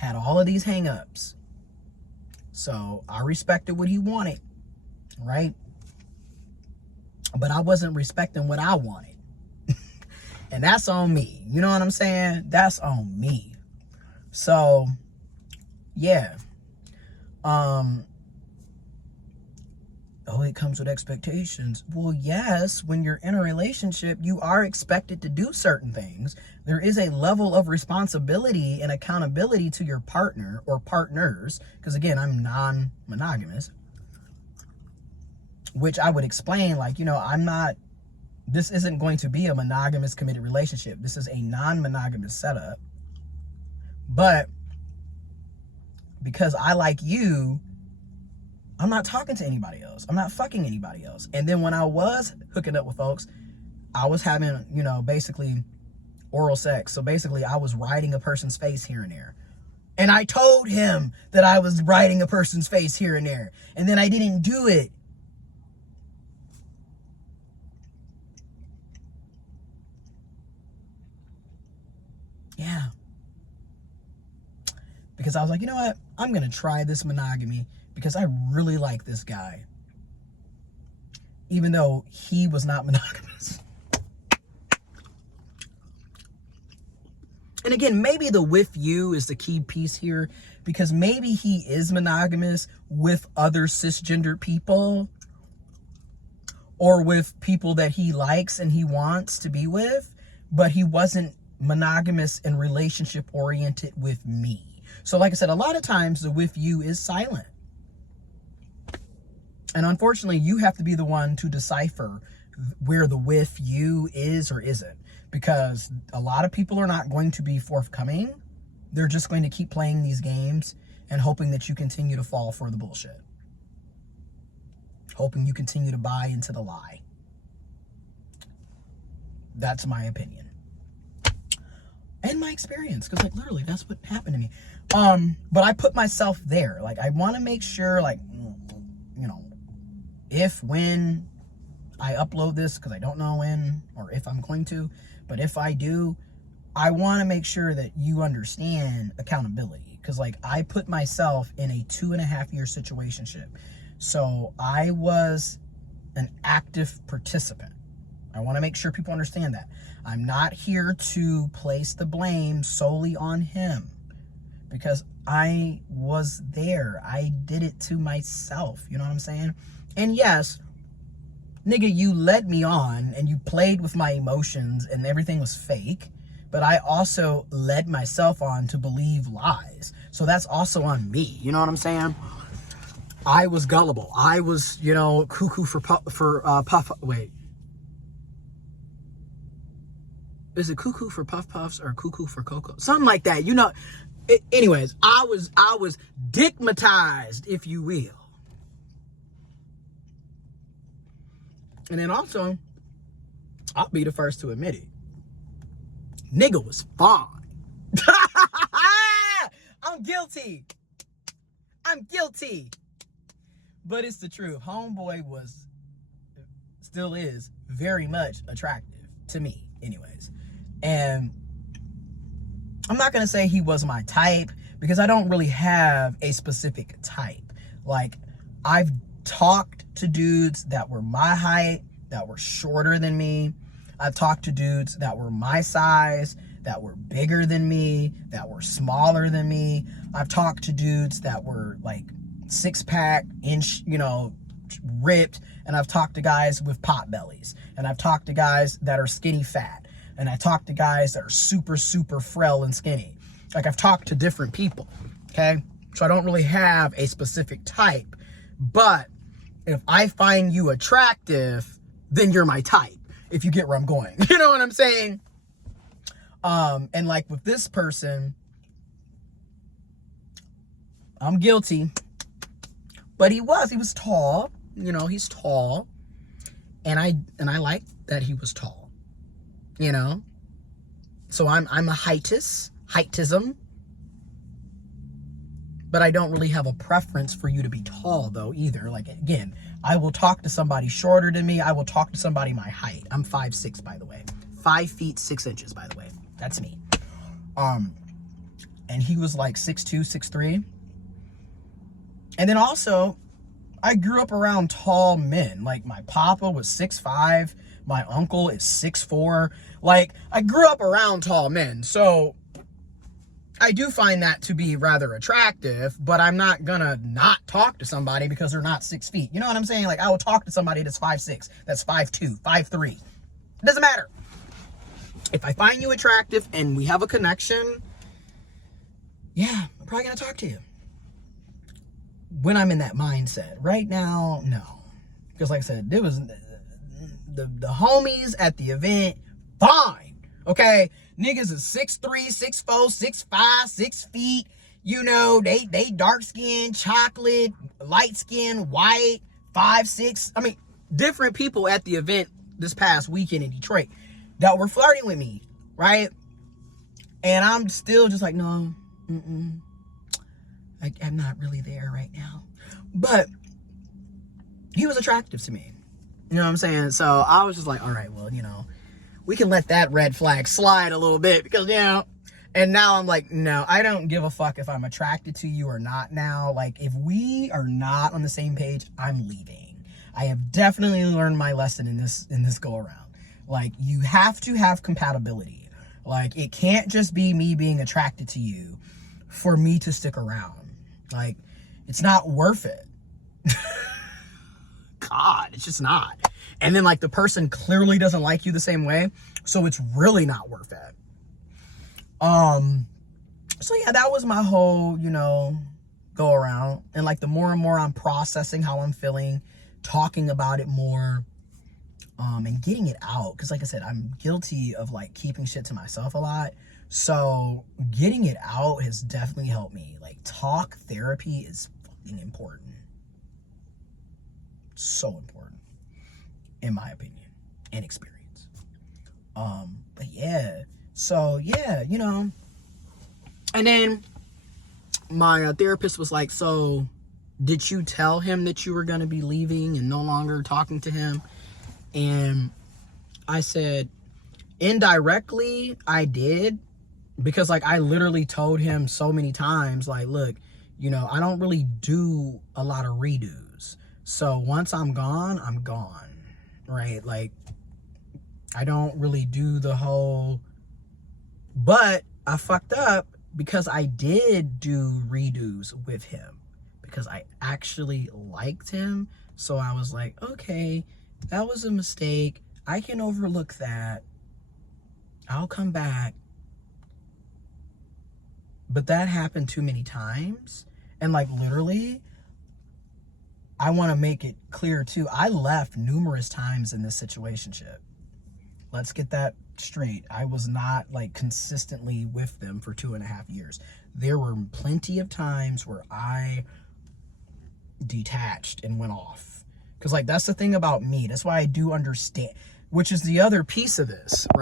had all of these hang-ups. So I respected what he wanted, right? But I wasn't respecting what I wanted. And that's on me. You know what I'm saying? That's on me. So, yeah. Oh, it comes with expectations. Well, yes, when you're in a relationship, you are expected to do certain things. There is a level of responsibility and accountability to your partner or partners, because again, I'm non-monogamous, which I would explain, like, you know, this isn't going to be a monogamous committed relationship. This is a non-monogamous setup. But because I like you, I'm not talking to anybody else. I'm not fucking anybody else. And then when I was hooking up with folks, I was having, you know, basically oral sex. So basically I was riding a person's face here and there. And I told him that I was riding a person's face here and there. And then I didn't do it. Yeah. Because I was like, you know what? I'm going to try this monogamy because I really like this guy. Even though he was not monogamous. And again, maybe the with you is the key piece here, because maybe he is monogamous with other cisgendered people or with people that he likes and he wants to be with, but he wasn't monogamous and relationship oriented with me. So like I said, a lot of times the with you is silent. And unfortunately, you have to be the one to decipher where the with you is or isn't. Because a lot of people are not going to be forthcoming. They're just going to keep playing these games and hoping that you continue to fall for the bullshit. Hoping you continue to buy into the lie. That's my opinion. And my experience. Because, like, literally, that's what happened to me. But I put myself there. Like, I want to make sure, like, you know, when I upload this, because I don't know when or if I'm going to, but if I do, I want to make sure that you understand accountability. Because, like, I put myself in a 2.5-year situationship. So I was an active participant. I want to make sure people understand that. I'm not here to place the blame solely on him, because I was there. I did it to myself. You know what I'm saying? And yes, nigga, you led me on and you played with my emotions and everything was fake. But I also led myself on to believe lies. So that's also on me. You know what I'm saying? I was gullible. I was, you know, cuckoo for puff. Wait. Is it cuckoo for puff puffs or cuckoo for cocoa? Something like that. You know. Anyways, I was dickmatized, if you will. And then also, I'll be the first to admit it. Nigga was fine. I'm guilty. But it's the truth. Homeboy still is very much attractive to me, anyways. And I'm not going to say he was my type, because I don't really have a specific type. Like, I've talked to dudes that were my height, that were shorter than me. I've talked to dudes that were my size, that were bigger than me, that were smaller than me. I've talked to dudes that were like 6-pack, inch, you know, ripped. And I've talked to guys with pot bellies. And I've talked to guys that are skinny fat. And I talk to guys that are super, super frail and skinny. Like, I've talked to different people, okay? So I don't really have a specific type. But if I find you attractive, then you're my type, if you get where I'm going. You know what I'm saying? And like with this person, I'm guilty. But he was tall. You know, he's tall. And I like that he was tall. You know, so I'm a heightism, but I don't really have a preference for you to be tall though either. Like, again, I will talk to somebody shorter than me. I will talk to somebody my height. I'm 5'6", by the way, 5 feet 6 inches, by the way. That's me. and he was like 6'2", 6'3". And then also, I grew up around tall men. Like, my papa was 6'5", my uncle is 6'4". Like, I grew up around tall men, so I do find that to be rather attractive, but I'm not gonna not talk to somebody because they're not 6 feet. You know what I'm saying? Like, I will talk to somebody that's 5'6", that's 5'2", 5'3". It doesn't matter. If I find you attractive and we have a connection, yeah, I'm probably gonna talk to you. When I'm in that mindset. Right now, no. Because like I said, there was the homies at the event, fine. Okay? Niggas is 6'3", 6'4", 6'5", 6 feet. You know, they dark skin, chocolate, light skin, white, 5'6". I mean, different people at the event this past weekend in Detroit that were flirting with me, right? And I'm still just like, no, I'm not really there right now. But he was attractive to me. You know what I'm saying? So I was just like, all right, well, you know, we can let that red flag slide a little bit because, you know, and now I'm like, no, I don't give a fuck if I'm attracted to you or not now. Like, if we are not on the same page, I'm leaving. I have definitely learned my lesson in this go around. Like, you have to have compatibility. Like, it can't just be me being attracted to you for me to stick around. Like, it's not worth it. God, it's just not. And then, like, the person clearly doesn't like you the same way, so it's really not worth it. So yeah, that was my whole, you know, go around. And like, the more and more I'm processing how I'm feeling, talking about it more, and getting it out. Because like I said, I'm guilty of like keeping shit to myself a lot. So getting it out has definitely helped me. Like, talk therapy is fucking important. So important, in my opinion and experience. But yeah, so yeah, you know. And then my therapist was like, so did you tell him that you were going to be leaving and no longer talking to him? And I said, indirectly, I did. Because, like, I literally told him so many times, like, look, you know, I don't really do a lot of redos. So once I'm gone, right? Like, I don't really do the whole, but I fucked up because I did do redos with him because I actually liked him. So I was like, okay, that was a mistake. I can overlook that. I'll come back. But that happened too many times. And like, literally, I want to make it clear too. I left numerous times in this situationship. Let's get that straight. I was not like consistently with them for 2.5 years. There were plenty of times where I detached and went off. Because like, that's the thing about me. That's why I do understand, which is the other piece of this, right?